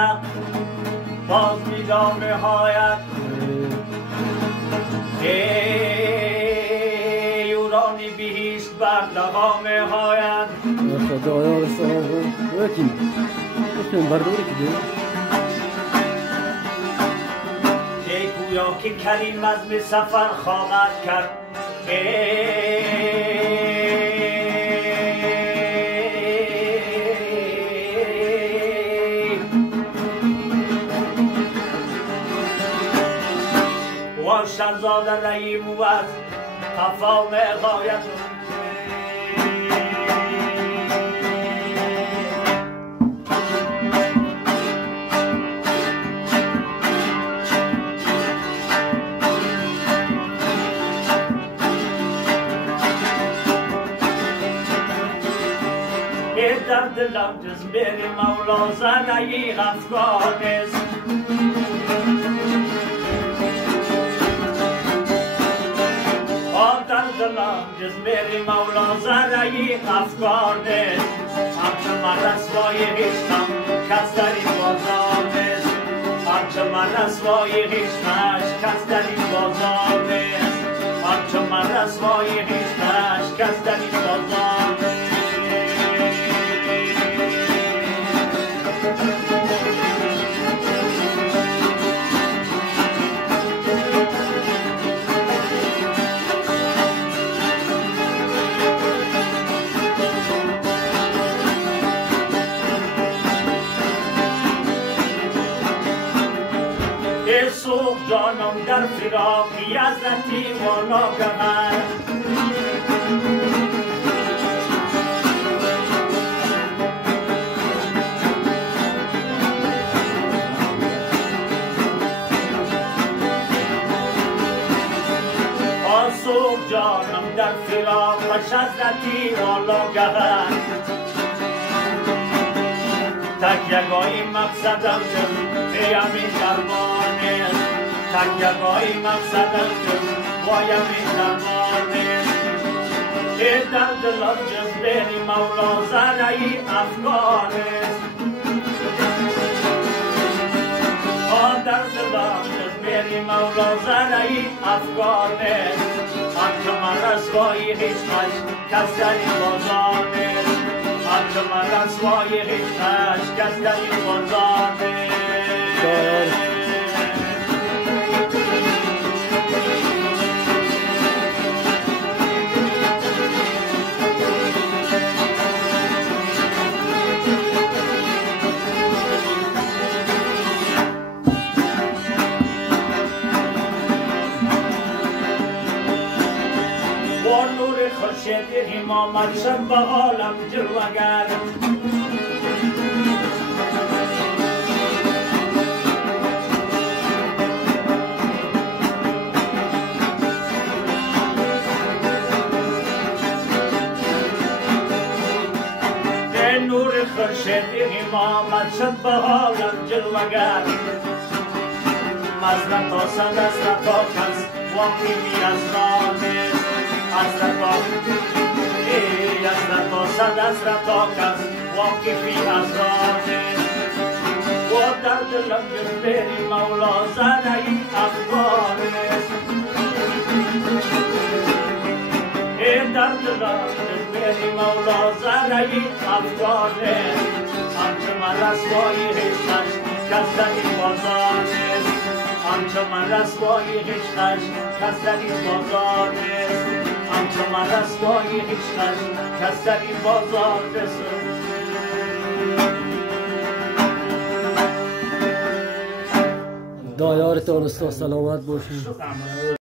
حق باز میدام نهایت ای یورانی بهیشت بر لقام نهایت خدایا رسول بکن بکن برداری که دیم ای گویا که کریم عزم سفر خواهد کرد وان شهزاده رحیم و از قفام غایت در دلم جزبر مولا زنهی افغان است در دلم جزبر مولا زنهی افغان است همچه من رسوای عشقم کس در این بازار است همچه من رسوای عشقش کس در این بازار است همچه من رسوای عشقش کس در این بازار است سوخ جانم در فراقی حضرتی والا گهر سوخ جانم در فراقش حضرتی والا گهر تک یگای مقصدم جز پیامین درمان است تک یگای مقصدم جز وایمین درمان است ای در دلم جزبر مولا زنهی افغان است در دلم جزبر مولا زنهی افغان است همچه من رسوای عشقش کس در این بازار است همچه من رسوای عشقش کس در این بازار است با نور خورشید امامت شد به عالم جلوگر نور خورشید امامت شد به عالم جلوگر مزرعه تا صد است تا کس واقعی از رانه تا صد است تا کس واقعی از رانه و در دلم جزبر مولا زنهی افغان است در دلم جزبر مولا زنهی افغان است همچه من رسوای عشقش کس در این بازار است همچه من رسوای عشقش کس در این بازار است همچه من رسوای عشقش کس در این بازار است دایارتان استا سلامت باشید